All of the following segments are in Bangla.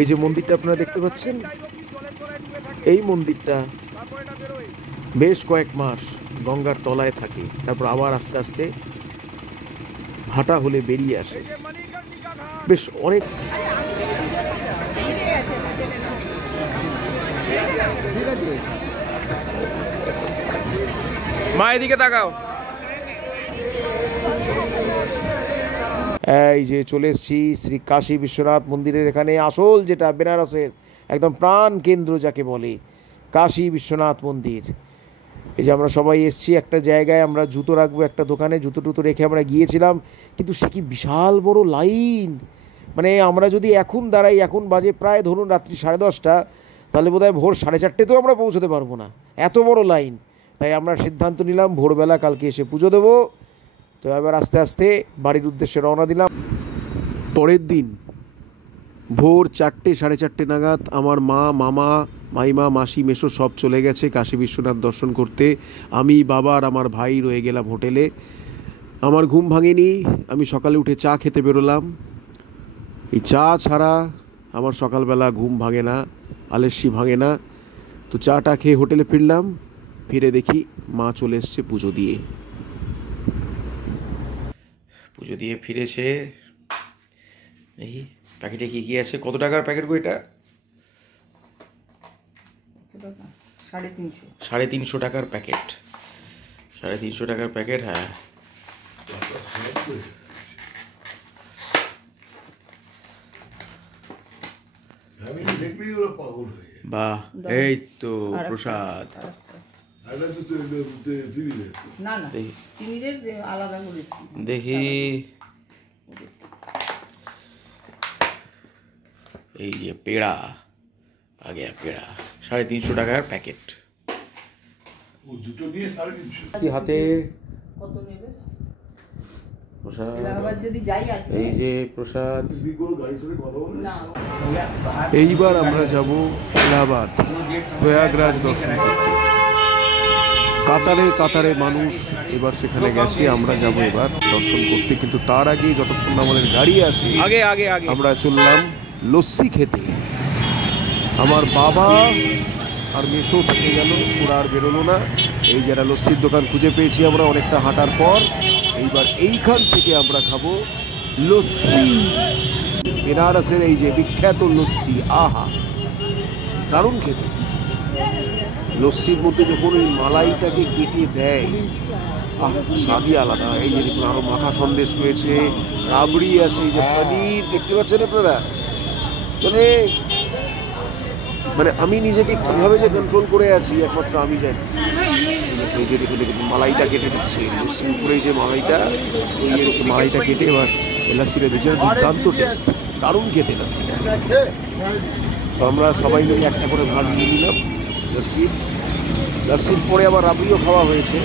এই যে মন্দিরটা আপনারা দেখতে পাচ্ছেন, এই মন্দিরটা বেশ কয়েক মাস গঙ্গার তলায় থাকে, তারপর আবার আস্তে আস্তে ভাটা হলে বেরিয়ে আসে। বেশ অনেক মা এদিকে তাকাও। এই যে চলে এসেছি শ্রী কাশী বিশ্বনাথ মন্দিরের এখানে, আসল যেটা বেনারসের একদম প্রাণ কেন্দ্র যাকে বলে কাশী বিশ্বনাথ মন্দির। এই যে আমরা সবাই এসেছি একটা জায়গায়, আমরা জুতো রাখবো একটা দোকানে, জুতো টুতো রেখে আমরা গিয়েছিলাম, কিন্তু সে কি বিশাল বড় লাইন। মানে আমরা যদি এখন দাঁড়াই, এখন বাজে প্রায় ধরুন রাত্রি 10:30, তাহলে বোধহয় ভোর 4:30তেও আমরা পৌঁছতে পারবো না, এত বড় লাইন। তাই আমরা সিদ্ধান্ত নিলাম ভোরবেলা কালকে এসে পুজো দেবো। তো এবার আস্তে আস্তে বাড়ির উদ্দেশ্যে রওনা দিলাম। পরের দিন ভোর 4টে 4:30 নাগাদ আমার মা, মামা, মাইমা, মাসি, মেসো সব চলে গেছে কাশী বিশ্বনাথ দর্শন করতে। আমি, বাবা আর আমার ভাই রয়ে গেলাম হোটেলে। আমার ঘুম ভাঙেনি, আমি সকালে উঠে চা খেতে বেরোলাম। এই চা ছাড়া আমার সকালবেলা ঘুম ভাঙে না, আলস্যি ভাঙে না। তো চাটা খেয়ে হোটেলে ফিরলাম, ফিরে দেখি মা চলে এসছে পুজো দিয়ে। পুজো দিয়ে ফিরেছে। এই প্যাকেটে কি কি আছে? কত টাকার প্যাকেট গো এটা? 350 টাকার প্যাকেট। 350 টাকার প্যাকেট। হ্যাঁ, বাহ, এই তো প্রসাদ। দেখি, এই যে পেড়া, আগে পেড়া 350 টাকার প্যাকেট। কি হাতে প্রসাদ, এই যে প্রসাদ। এইবার আমরা যাব এলাহাবাদ, প্রয়াগরাজ দর্শন করতে। কাতারে কাতারে মানুষ এবার সেখানে গেছে, আমরা যাব এবার দর্শন করতে। কিন্তু তার আগে যতক্ষণ আমাদের গাড়ি আসে, আগে আগে আগে আমরা চললাম লস্যি খেতে। আমার বাবা আর মেসো থেকে গেল, ওরা আর বেরোলো না। এই যারা লস্যির দোকান খুঁজে পেয়েছি আমরা অনেকটা হাঁটার পর। এইবার এইখান থেকে আমরা খাবো লস্যি, বেনারসের এই যে বিখ্যাত লস্যি। আহা, দারুণ খেতে। লস্যির মধ্যে যখন ওই মালাইটাকে কেটে দেয়, স্বাদই আলাদা। এই যে দেখুন আরো মাখা সন্দেশ রয়েছে, রাবড়ি আছে, এই যে পনির দেখতে পাচ্ছেন আপনারা। মানে আমি নিজেকে কিভাবে যে কন্ট্রোল করে আছি একমাত্র আমি জানি। এই যে দেখুন দেখুন মালাইটা কেটে দিচ্ছে, লস্যির উপরে যে মালাইটা, মালাইটা কেটে এবার লাসিটা দিচ্ছে। দুর্দান্ত টেস্ট, দারুণ খেতে লাসিটা। তো আমরা সবাই মিলে একটা করে ভাগ নিয়ে নিলাম লস্যির পরে আবার রাবড়িও খাওয়া হয়েছে।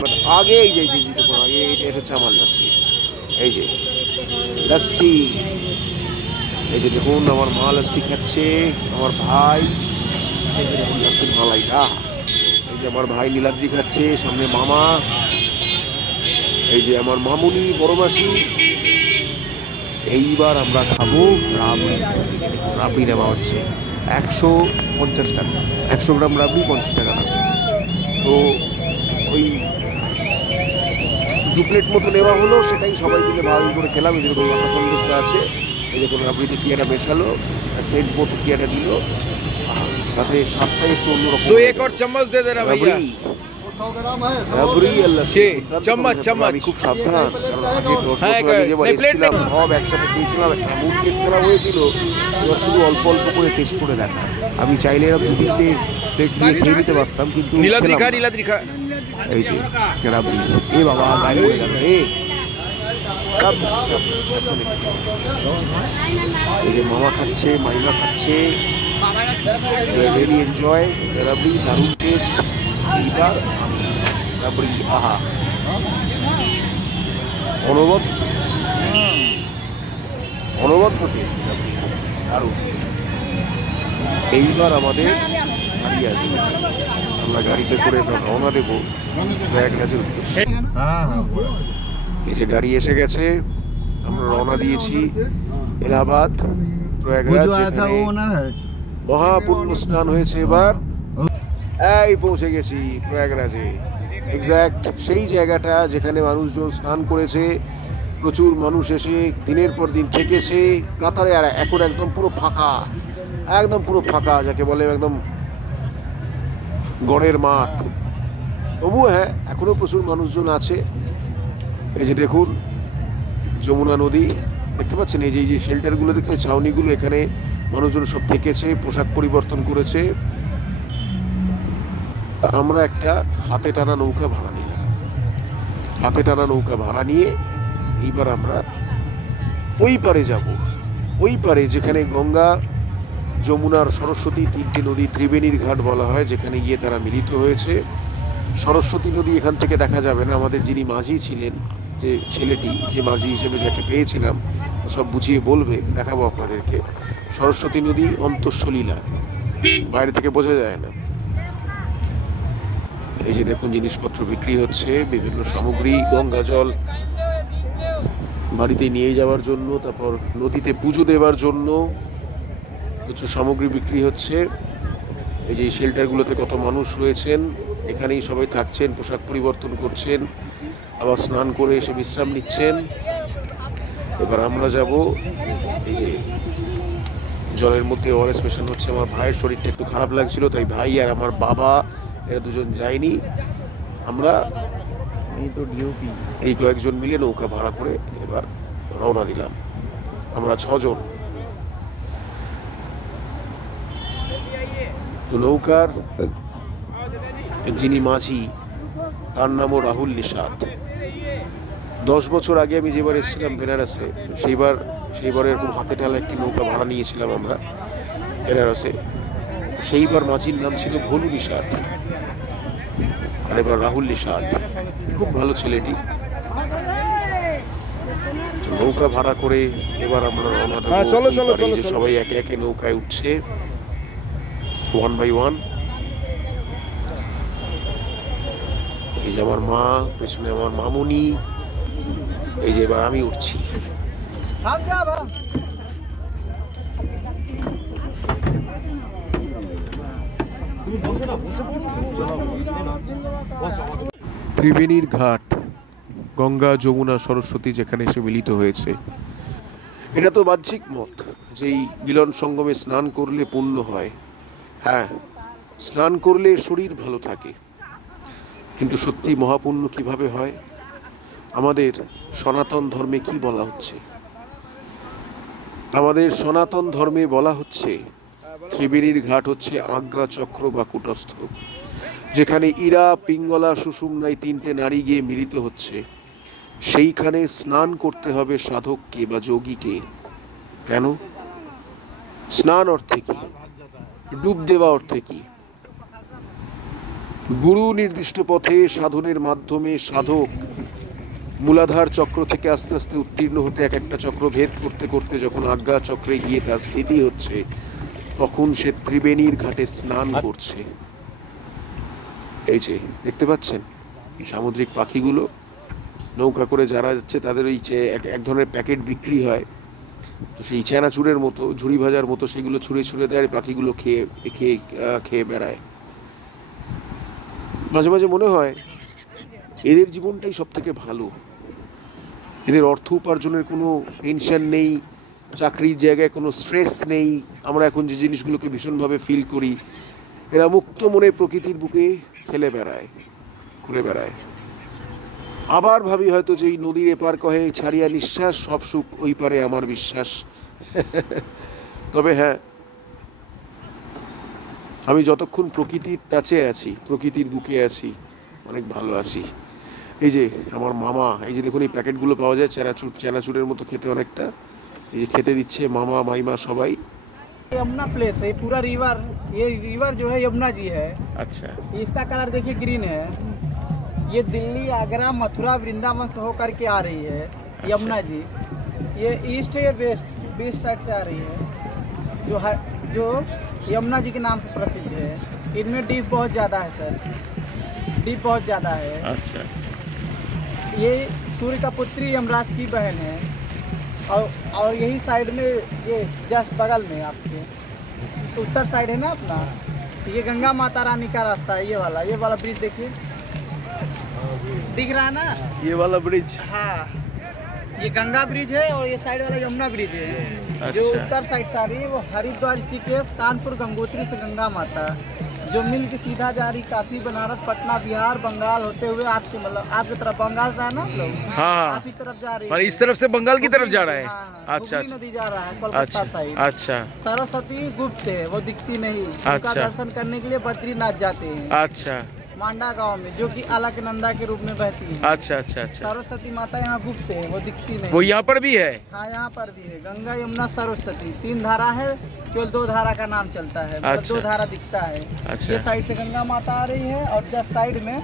বাট আগে এই যে দেখুন, আগে এটা হচ্ছে আমার লস্যি। এই যে লস্যি, এই যে দেখুন আমার মা লস্যি খাচ্ছে, আমার ভাই এই যে দেখুন লস্যির মালাইটা। এই যে আমার ভাই নীলাদ্রি খাচ্ছে, সামনে মামা, এই যে আমার মামুনি, বড় মাসি। এইবার আমরা খাবো রাবড়ি। রাবড়ি নেওয়া হচ্ছে 150 টাকা, 100 গ্রাম রাবড়ি 50 টাকা দাম। তো ওই 2 প্লেট মতো নেওয়া হলো, সেটাই সবাই মিলে ভালো করে খেলাম। এই যেরকম মাখা সন্দেশটা আছে, এই দেখুন রাবড়িতে কি একটা মেশালো, সেন্ট মতো কি একটা দিল, তাতে স্বাদটাই একটু অন্যরকম। 2 एक और चम्मच दे देना भैया। আমি খুব সাবধান, কারণ আগে 10 বছর আগে যেবার এসেছিলাম সব একসাথে খেয়েছিলাম, এমন টেস্ট করা হয়েছিল। এবার শুধু অল্প অল্প করে টেস্ট করে দেখা। আমি চাইলে এরকম 2-3টে প্লেট দিয়ে খেয়ে নিতে পারতাম, কিন্তু এই যে রাবড়ি, এ বাবা গায়ে পড়ে গেল রে। এই যে মামা খাচ্ছে, মাইমা খাচ্ছে, ভেরি এনজয় রাবড়ি, দারুণ টেস্ট। এইবার রাবড়ি, আহা, অনবদ্য টেস্ট রাবড়ি, দারুণ। এইবার আমাদের গাড়ি আসবে, আমরা গাড়িতে করে রওনা দেবো প্রয়াগরাজের উদ্দেশ্যে। এই যে গাড়ি এসে গেছে, আমরা রওনা দিয়েছি এলাহাবাদ। প্রয়াগরাজ যেখানে মহাপুণ্য স্নান হয়েছে। এবার এই পৌঁছে গেছি প্রয়াগরাজে, এক্স্যাক্ট সেই জায়গাটা যেখানে মানুষজন স্নান করেছে, প্রচুর মানুষ এসে দিনের পর দিন থেকেছে কাতারে। আর এখন একদম পুরো ফাঁকা, একদম পুরো ফাঁকা, যাকে বলে একদম গড়ের মাঠ। তবুও হ্যাঁ, এখনো প্রচুর মানুষজন আছে। এই যে দেখুন যমুনা নদী দেখতে পাচ্ছেন, এই যে শেল্টারগুলো দেখতে, ছাউনিগুলো, এখানে মানুষজন সব থেকেছে, পোশাক পরিবর্তন করেছে। আমরা একটা হাতে টানা নৌকা ভাড়া নিলাম। হাতে টানা নৌকা ভাড়া নিয়ে এইবার আমরা ওই পারে যাব, ওই পারে যেখানে গঙ্গা, যমুনার, সরস্বতী, তিনটি নদী ত্রিবেণীর ঘাট বলা হয়, যেখানে গিয়ে তারা মিলিত হয়েছে। সরস্বতী নদী এখান থেকে দেখা যাবে না। আমাদের যিনি মাঝি ছিলেন, যে ছেলেটি, যে মাঝি হিসেবে যাকে পেয়েছিলাম, সব বুঝিয়ে বলবে, দেখাবো আপনাদেরকে। সরস্বতী নদী অন্তঃসলীলা, বাইরে থেকে বোঝা যায় না। এই যে দেখুন জিনিসপত্র বিক্রি হচ্ছে, বিভিন্ন সামগ্রী, গঙ্গা জল বাড়িতে নিয়ে যাওয়ার জন্য, তারপর নদীতে পুজো দেওয়ার জন্য প্রচুর সামগ্রী বিক্রি হচ্ছে। এই যে শেল্টারগুলোতে কত মানুষ রয়েছেন, এখানেই সবাই থাকছেন, পোশাক পরিবর্তন করছেন, আবার স্নান করে এসে বিশ্রাম নিচ্ছেন। এবার আমরা যাব, এই যে জলের মধ্যে ওআরএস মেশানো হচ্ছে। আমার ভাইয়ের শরীরটা একটু খারাপ লাগছিল, তাই ভাই আর আমার বাবা এরা দুজন যায়নি। আমরা এই কয়েকজন মিলে নৌকা ভাড়া করে এবার রওনা দিলাম। আমরা 6 জন। নৌকার যিনি মাঝি, তার নামও রাহুল নিষাদ। 10 বছর আগে আমি যেবার এসেছিলাম বেনারসে, সেইবার এরকম হাতে টালা একটি নৌকা ভাড়া নিয়েছিলাম আমরা বেনারসে। সেইবার মাঝির নাম ছিল ভোলু নিষাদ, আর এবার রাহুল নিষাদ। খুব ভালো ছেলেটি। নৌকা ভাড়া করে এবার আমরা রওনা দেব। সবাই একে একে নৌকায় উঠছে, 1 by 1। এই যে আমার মা, পেছনে আমার মামুনি, এই যে এবার আমি উঠছি। ত্রিবেণীর ঘাট, গঙ্গা, যমুনা, সরস্বতী যেখানে এসে মিলিত হয়েছে। এটা তো বাহ্যিক মত, যেই মিলন সঙ্গমে স্নান করলে পুণ্য হয়। হ্যাঁ, স্নান করলে শরীর ভালো থাকে, কিন্তু সত্যি মহাপুণ্য কিভাবে হয়? আমাদের সনাতন ধর্মে কি বলা হচ্ছে? আমাদের সনাতন ধর্মে বলা হচ্ছে ত্রিবেণীর ঘাট হচ্ছে আজ্ঞা চক্র বা কূটস্থ, যেখানে ইরা, পিঙ্গলা, সুষুম্নায় 3টে নারী গিয়ে মিলিত হচ্ছে। সেইখানে স্নান করতে হবে সাধককে বা যোগীকে। কেন? স্নান অর্থে কি? ডুব দেওয়া অর্থে কি? গুরু নির্দিষ্ট পথে সাধনের মাধ্যমে সাধক মূলাধার চক্র থেকে আস্তে আস্তে উত্তীর্ণ হতে, এক একটা চক্র ভেদ করতে করতে যখন আজ্ঞা চক্রে গিয়ে তার স্থিতি হচ্ছে, তখন সে ত্রিবেণীর ঘাটে স্নান করছে। এই যে দেখতে পাচ্ছেন এই সামুদ্রিক পাখিগুলো নৌকা করে যারা যাচ্ছে, তাদের ওই এক ধরনের প্যাকেট বিক্রি হয়, তো সেই চানাচুরের মতো, ঝুড়ি ভাজার মতো, সেগুলো ছুঁড়ে ছুঁড়ে দেয়, পাখিগুলো খেয়ে খেয়ে খেয়ে বেড়ায়। মাঝে মাঝে মনে হয় এদের জীবনটাই সব থেকে ভালো। এদের অর্থ উপার্জনের কোনো টেনশন নেই, চাকরির জায়গায় কোনো স্ট্রেস নেই। আমরা এখন যে জিনিসগুলোকে ভীষণভাবে ফিল করি, এরা মুক্ত মনে প্রকৃতির বুকে খেলে বেড়ায়, ঘুরে বেড়ায়। আবার ভাবি হয়তো যে এই নদীর এপার কহে ছাড়িয়া নিঃশ্বাস, সব সুখ ওই পারে আমার বিশ্বাস। তবে হ্যাঁ, আমি যতক্ষণ প্রকৃতির টাচে আছি, প্রকৃতির বুকে আছি, অনেক ভালো আছি। এই যে আমার মামা, এই যে দেখুন এই প্যাকেটগুলো পাওয়া যায় চানাচুরের মতো খেতে অনেকটা, এই যে খেতে দিচ্ছে মামা মাইমা সবাই। यमुना प्लेस है, पूरा रिवर, ये रिवर जो है यमुना जी है। अच्छा, इसका कलर देखिए ग्रीन है। ये दिल्ली, आगरा, मथुरा, वृंदावन से होकर के आ रही है यमुना जी। ये ईस्ट है, वेस्ट साइड से आ रही है, जो यमुना जी के नाम से प्रसिद्ध है। इनमें डीप बहुत ज़्यादा है सर, डीप बहुत ज़्यादा है। अच्छा, ये सूर्य का पुत्री यमराज की बहन है, और यही साइड में ये जस्ट बगल में आपके उत्तर साइड है ना अपना, ये गंगा माता रानी का रास्ता है। ये वाला ब्रिज देखिए, दिख रहा है ना ये वाला ब्रिज? हाँ, ये गंगा ब्रिज है और ये साइड वाला यमुना ब्रिज है। अच्छा। जो उत्तर साइड से आ रही है वो हरिद्वार, ऋषिकेश, कानपुर, गंगोत्री से गंगा माता, जो मिल के सीधा जा रही काशी, बनारस, पटना, बिहार, बंगाल होते हुए आपके मतलब आपकी तरफ बंगाल से है ना लोग, हाँ, आप ही तरफ जा रही और है। इस तरफ से बंगाल की तरफ जा रहा है। हाँ, अच्छा हुगली अच्छा नदी जा रहा है कोलकाता साइड। अच्छा सरस्वती गुप्त है, वो दिखती नहीं। उनका अच्छा। दर्शन करने के लिए बद्रीनाथ जाते हैं, अच्छा मांडा गांव में, जो कि अलकनंदा के रूप में बहती है। अच्छा अच्छा अच्छा, सरस्वती माता यहाँ गुप्त है, वो दिखती नहीं। वो यहाँ पर भी है? हाँ, यहाँ पर भी है। गंगा, यमुना, सरस्वती 3 धारा है, केवल 2 धारा का नाम चलता है, मतलब अच्छा। 2 धारा दिखता है। अच्छा। ये साइड से गंगा माता आ रही है और जस्ट साइड में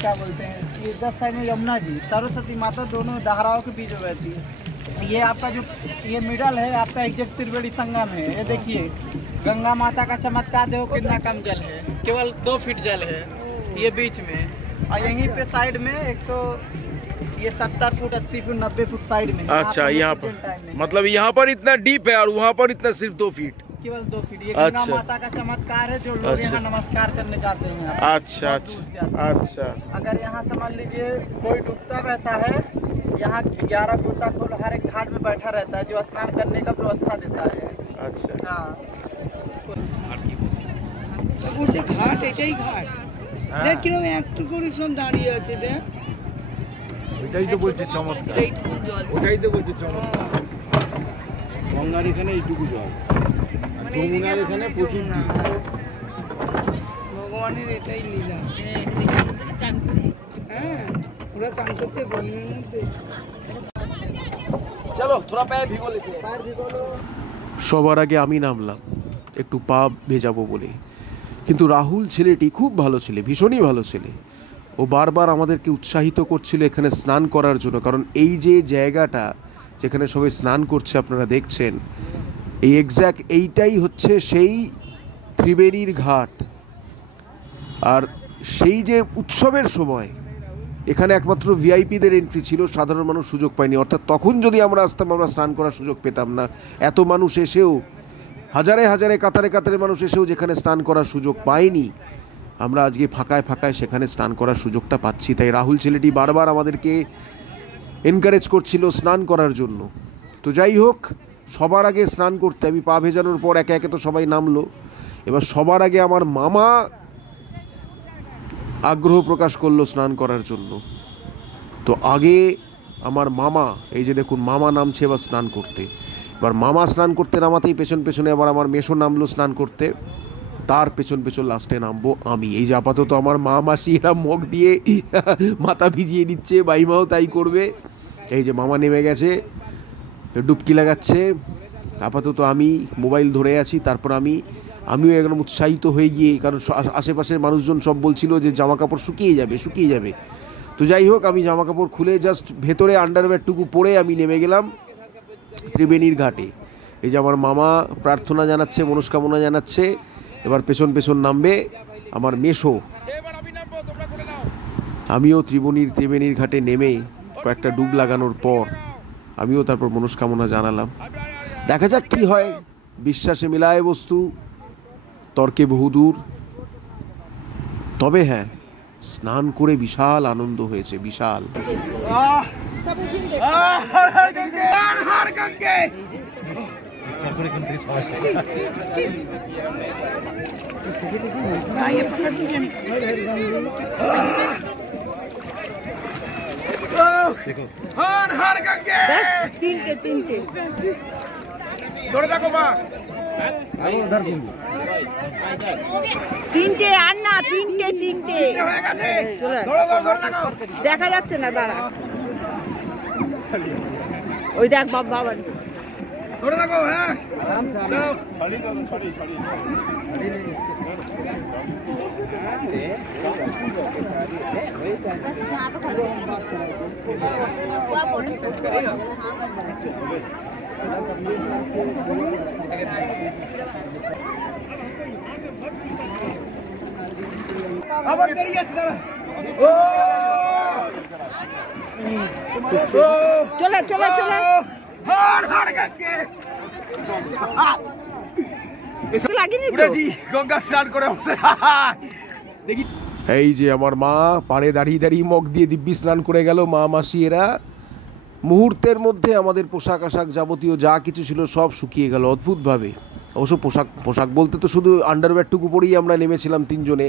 क्या बोलते हैं, ये जस्ट साइड में यमुना जी, सरस्वती माता, दोनों धाराओं के बीच में बहती है। ये आपका जो ये मिडल है आपका एग्जैक्ट त्रिवेणी संगम है। ये देखिए गंगा माता का चमत्कार देखो कितना कम जल है, केवल 2 फीट जल है ये बीच में, और यहीं पे साइड में 70 फुट, 80 फुट, 90 फुट साइड में। अच्छा, यहाँ पर मतलब यहाँ पर इतना डीप है और वहाँ पर इतना सिर्फ 2 फीट, केवल 2 फीट। ये गंगा अच्छा। माता का चमत्कार है, जो लोग अच्छा। यहाँ नमस्कार करने जाते हैं। अच्छा अच्छा अच्छा। अगर यहाँ समझ लीजिए कोई डूबता रहता है, यहाँ 11 गोताखोर हर एक घाट में बैठा रहता है, जो स्नान करने का व्यवस्था देता है। अच्छा हाँ, বলছে ঘাট, এটাই ঘাট। দেখ কিরকম একটু করে সব দাঁড়িয়ে আছে, দেখ ওইটাই তো বলছে চমৎকার, এইটুকু জল। ওটাই তো বলছে চমৎকার। গঙ্গার এখানে এইটুকু জল, আর যমুনার এখানে প্রচুর দ্বীপ। ভগবানের এটাই লীলা। হ্যাঁ, ওরা চান করছে গঙ্গার মধ্যে। চলো থোড়া পায়ে ভিগো লেতে हैं। সবার আগে আমি নামলাম একটু পা ভেজাবো বলে, কিন্তু রাহুল ছেলেটি খুব ভালো ছেলে, ভীষণই ভালো ছেলে। ও বারবার আমাদেরকে উৎসাহিত করছিল এখানে স্নান করার জন্য, কারণ এই যে জায়গাটা যেখানে সবাই স্নান করছে আপনারা দেখছেন, এই এক্স্যাক্ট এইটাই হচ্ছে সেই ত্রিবেণীর ঘাট। আর সেই যে উৎসবের সময় এখানে একমাত্র ভিআইপিদের এন্ট্রি ছিল, সাধারণ মানুষ সুযোগ পায়নি। অর্থাৎ তখন যদি আমরা আসতাম আমরা স্নান করার সুযোগ পেতাম না। এত মানুষ এসেও, হাজারে হাজারে কাতারে কাতারে মানুষ এসেও যেখানে স্নান করার সুযোগ পায়নি, আমরা আজকে ফাঁকায় ফাঁকায় সেখানে স্নান করার সুযোগটা পাচ্ছি। তাই রাহুল ছেলেটি বারবার আমাদেরকে এনকারেজ করছিল স্নান করার জন্য। তো যাই হোক, সবার আগে স্নান করতে আমি পা ভেজানোর পর একে একে তো সবাই নামলো। এবার সবার আগে আমার মামা আগ্রহ প্রকাশ করলো স্নান করার জন্য। তো আগে আমার মামা, এই যে দেখুন মামা নামছে এবার স্নান করতে। এবার মামা স্নান করতে নামাতেই পেছন পেছনে আবার আমার মেসো নামলো স্নান করতে, তার পেছন পেছন লাস্টে নামবো আমি। এই যে আপাতত আমার মা মাসি এরা মুখ দিয়ে মাথা ভিজিয়ে নিচ্ছে, বাইমাও তাই করবে। এই যে মামা নেমে গেছে, ডুবকি লাগাচ্ছে। আপাতত আমি মোবাইল ধরে আছি। তারপর আমিও একদম উৎসাহিত হয়ে গিয়ে, কারণ আশেপাশের মানুষজন সব বলছিল যে জামা কাপড় শুকিয়ে যাবে। তো যাই হোক, আমি জামা কাপড় খুলে জাস্ট ভেতরে আন্ডারওয়্যারটুকু পরে আমি নেমে গেলাম ত্রিবেণীর ঘাটে। এই যে আমার মামা প্রার্থনা জানাচ্ছে, মনস্কামনা জানাচ্ছে। এবার পেছন পেছন নামবে আমার মেসো। আমিও ত্রিবেণীর ঘাটে নেমে কয়েকটা ডুব লাগানোর পর আমিও তারপর মনস্কামনা জানালাম। দেখা যাক কি হয়। বিশ্বাসে মিলায় বস্তু, তর্কে বহুদূর। তবে হ্যাঁ, স্নান করে বিশাল আনন্দ হয়েছে, বিশাল। তিনটে আর না, তিনটে দেখা যাচ্ছে না, দাঁড়া। ওই দেখ বাবা, ধরে থাকো। হ্যাঁ, আবার দাঁড়িয়ে আছে, দাঁড়া। ও চলে চলে চলে লাগেনি তো? গঙ্গা স্নান করে দেখি এই যে আমার মা পাড়ে দাঁড়িয়ে দাঁড়িয়ে মগ দিয়ে দিব্যি স্নান করে গেল। মা মাসি এরা মুহূর্তের মধ্যে আমাদের পোশাক আশাক যাবতীয় যা কিছু ছিল সব শুকিয়ে গেল অদ্ভুতভাবে। অবশ্য পোশাক বলতে তো শুধু আন্ডারওয়্যারটুকু পরেই আমরা নেমেছিলাম তিনজনে,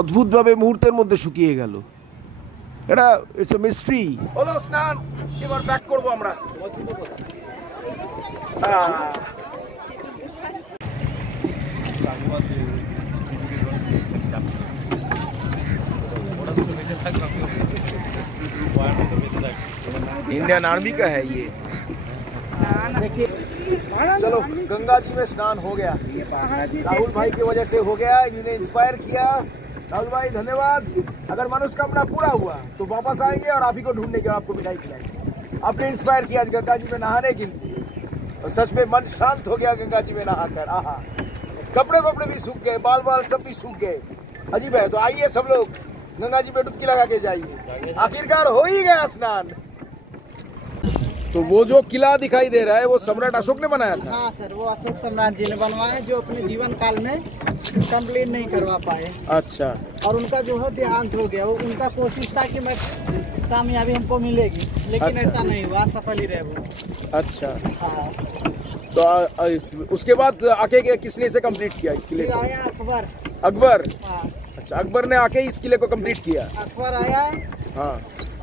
অদ্ভুতভাবে মুহূর্তের মধ্যে শুকিয়ে গেল। এটা ইটস এ মিস্ট্রি। হলো স্নান, এবার ব্যাক করবো আমরা। इंडियन आर्मी का है ये। चलो गंगा जी में स्नान हो गया, राहुल भाई की वजह से हो गया, इन्होंने इंस्पायर किया। राहुल भाई धन्यवाद। अगर मनोकामना पूरा हुआ तो वापस आएंगे और आप ही को ढूंढने के, आपको मिठाई खिलाएंगे। आपने इंस्पायर किया आज गंगा जी में नहाने के लिए, और सच में मन शांत हो गया गंगा जी में नहाकर। आहा, कपड़े वपड़े भी सूख गए, बाल बाल सब भी सूख गए। अजीब है। तो आइए सब लोग गंगा जी में डुबकी लगा के जाइए। आखिरकार हो ही गया स्नान। तो वो जो किला दिखाई दे रहा है वो सम्राट अशोक ने बनाया था। हाँ सर, वो अशोक सम्राट जी ने बनवाया, जो अपने जीवन काल में कंप्लीट नहीं करवा पाए। अच्छा। और उनका जो है देहांत हो गया। वो उनका कोशिश था कि मैं कामयाबी हमको मिलेगी, लेकिन अच्छा। ऐसा नहीं हुआ, सफल ही रहे वो। अच्छा। हाँ। तो उसके बाद आके किसने इसे कंप्लीट किया इस किले फिर को? आया अकबर। अकबर। हाँ, अच्छा, अकबर ने आके इस किले को कंप्लीट किया। अकबर आया हाँ।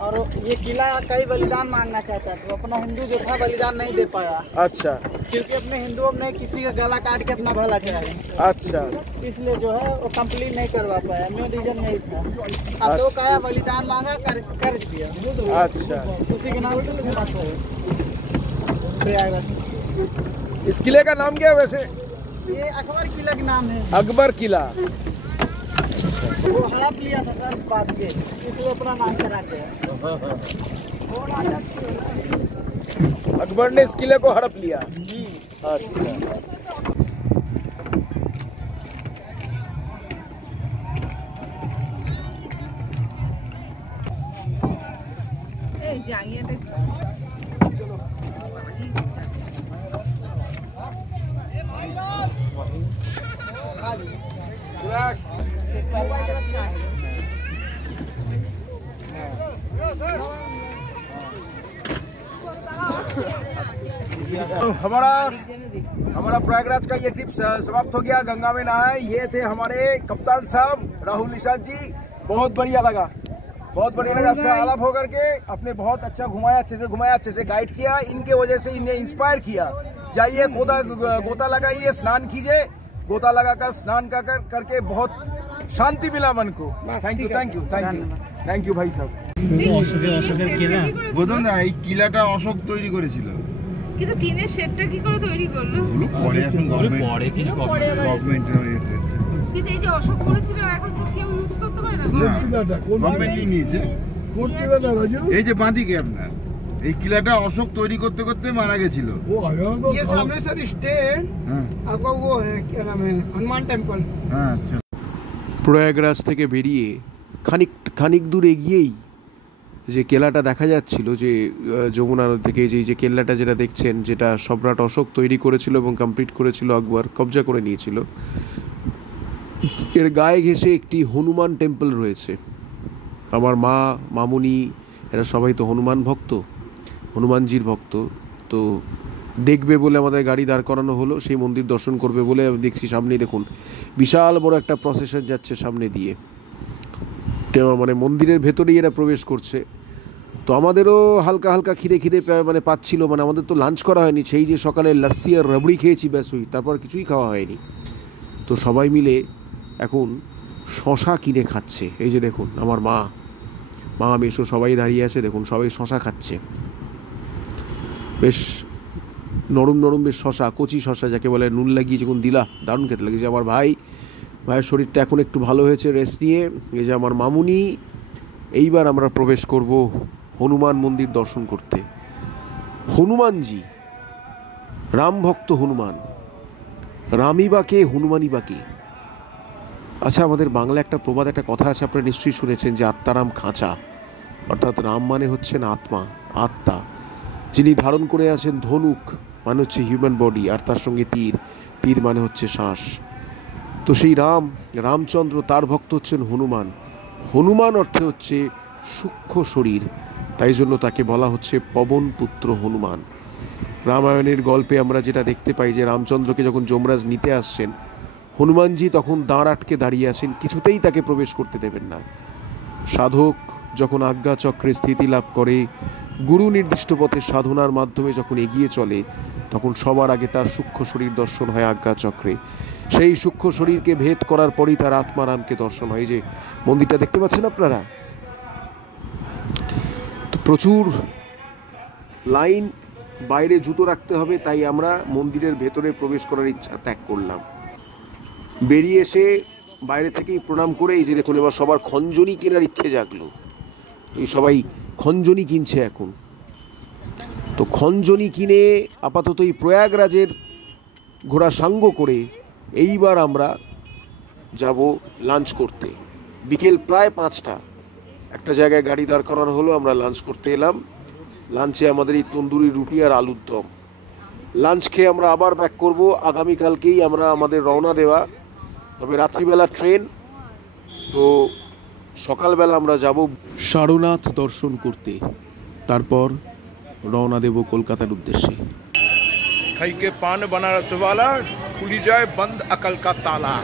और ये किला कई बलिदान मांगना चाहता था। तो अपना हिंदू जो था बलिदान नहीं दे पाया, अच्छा। क्योंकि अपने हिंदुओं में किसी का गला काट के अपना भला चाहे, अच्छा। इसलिए जो है वो कंप्लीट नहीं करवा पाया। मेन रीजन यही था। अशोक आया, बलिदान मांगा, कर दिया। अच्छा। उसी के नाम से प्रयागराज। इस किले का नाम क्या है वैसे? ये अकबर किला का नाम है। अकबर किला। वो हड़प लिया था सर बाद में, इसलिए अपना नाम करा के। अकबर ने इस किले को हड़प लिया। अच्छा। हमारा प्रयागराज का ये ट्रिप समाप्त हो गया। गंगा में नहाए। ये थे हमारे कप्तान साहब राहुल निषाद जी। बहुत बढ़िया लगा, बहुत बढ़िया लगा आपका आलाप होकर के। आपने बहुत अच्छा घुमाया, अच्छे से घुमाया, अच्छे से गाइड किया। इनके वजह से इन्हें इंस्पायर किया। जाइए गोता लगाइए, स्नान कीजिए। गोता लगाकर स्नान करके बहुत शांति मिला मन को। Thank you, thank you, thank you, thank you भाई साहब। বোধন না এই কিলাটা অশোক তৈরি করেছিল, কিন্তু টিনের শেডটা কি করে তৈরি করলো? ওগুলো পরে এখন গভর্নমেন্টের কিন্তু এই যে অশোক করেছিল এখন তো কেউ ইউজ করতে পারে না। গভর্নমেন্টই নিয়েছে। এই যে বাঁদিকে আপনার এই কিলাটা অশোক তৈরি করতে করতে মারা গেছিল। ये सामने सर स्टेन आपका वो है, क्या नाम है, हनुमान टेम्पल। হ্যাঁ। প্রয়াগরাজ থেকে বেরিয়ে খানিক দূর এগিয়েই যে কেল্লাটা দেখা যাচ্ছিল, যে যমুনা নদী থেকে যে কেল্লাটা যেটা দেখছেন, যেটা সম্রাট অশোক তৈরি করেছিল এবং কমপ্লিট করেছিল, আকবর কবজা করে নিয়েছিল, এর গায়ে ঘেঁষে একটি হনুমান টেম্পল রয়েছে। আমার মা, মামুনি এরা সবাই তো হনুমান ভক্ত, হনুমানজির ভক্ত। তো দেখবে বলে আমাদের গাড়ি দাঁড় করানো হলো, সেই মন্দির দর্শন করবে বলে। দেখছি সামনেই দেখুন বিশাল বড় একটা প্রসেশন যাচ্ছে সামনে দিয়ে, মানে মন্দিরের ভেতরেই এরা প্রবেশ করছে। তো আমাদেরও হালকা হালকা খিদে মানে পাচ্ছিল, মানে আমাদের তো লাঞ্চ করা হয়নি, সেই যে সকালে লাস্সি আর রাবড়ি খেয়েছি ব্যাস, ওই তারপর কিছুই খাওয়া হয়নি। তো সবাই মিলে এখন শশা কিনে খাচ্ছে। এই যে দেখুন আমার মা মেশো সবাই দাঁড়িয়ে আছে, দেখুন সবাই শশা খাচ্ছে। বেশ নরম নরম বেশ শশা, কচি শশা যাকে বলে, নুন লাগিয়ে যখন দিলা দারুণ খেতে লেগেছে। আমার ভাইয়ের শরীরটা এখন একটু ভালো হয়েছে, রেস্ট নিয়ে। এই যে আমার মামুনি। এইবার আমরা প্রবেশ করব হনুমান মন্দির দর্শন করতে। হনুমানজি, রাম ভক্ত হনুমান, রামই বা কে, হনুমানই বা কে? আচ্ছা, আমাদের বাংলা একটা প্রবাদ, একটা কথা আছে, আপনারা নিশ্চয়ই শুনেছেন যে আত্মারাম খাঁচা। অর্থাৎ রাম মানে হচ্ছেন আত্মা, আত্মা, যিনি ধারণ করে আছেন ধনুক মানে হচ্ছে হিউম্যান বডি, আর তার সঙ্গে তীর, তীর মানে হচ্ছে শ্বাস। তো সেই রামচন্দ্র, তার ভক্ত হচ্ছেন হনুমান। হনুমান অর্থে হচ্ছে সূক্ষ্ম শরীর, তাই জন্য তাকে বলা হচ্ছে পবন পুত্র হনুমান। রামায়ণের গল্পে আমরা যেটা দেখতে পাই যে রামচন্দ্রকে যখন যমরাজ নিতে আসছেন, হনুমানজি তখন দাঁড় আটকে দাঁড়িয়ে আছেন, কিছুতেই তাকে প্রবেশ করতে দেবেন না। সাধক যখন আজ্ঞা চক্রে স্থিতি লাভ করে, গুরু নির্দিষ্ট পথে সাধনার মাধ্যমে যখন এগিয়ে চলে, তখন সবার আগে তার সূক্ষ্ম শরীর দর্শন হয় আজ্ঞা চক্রে। সেই সূক্ষ্ম শরীরকে ভেদ করার পরই তার আত্মারামকে দর্শন হয়। যে মন্দিরটা দেখতে পাচ্ছেন আপনারা, তো প্রচুর লাইন, বাইরে জুতো রাখতে হবে, তাই আমরা মন্দিরের ভেতরে প্রবেশ করার ইচ্ছা ত্যাগ করলাম। বেরিয়ে এসে বাইরে থেকেই প্রণাম করে এই যে দেখুন এবার সবার খঞ্জনি কেনার ইচ্ছে জাগলো, এই সবাই খঞ্জনি কিনছে এখন। তো খঞ্জনি কিনে আপাতত এই প্রয়াগরাজের ঘোড়া সাঙ্গ করে এইবার আমরা যাব লাঞ্চ করতে। বিকেল প্রায় 5টা, একটা জায়গায় গাড়ি দাঁড় করানো হলো, আমরা লাঞ্চ করতে এলাম। লাঞ্চে আমাদের এই তন্দুরি রুটি আর আলুর দম। লাঞ্চ খেয়ে আমরা আবার ব্যাক করব, আগামীকালকেই আমরা আমাদের রওনা দেওয়া, তবে রাত্রিবেলা ট্রেন। তো সকালবেলা আমরা যাব সারনাথ দর্শন করতে, তারপর রওনা দেব কলকাতার উদ্দেশ্যে। खाई के पान बनारस वाला, खुली जाए बंद अकल का ताला।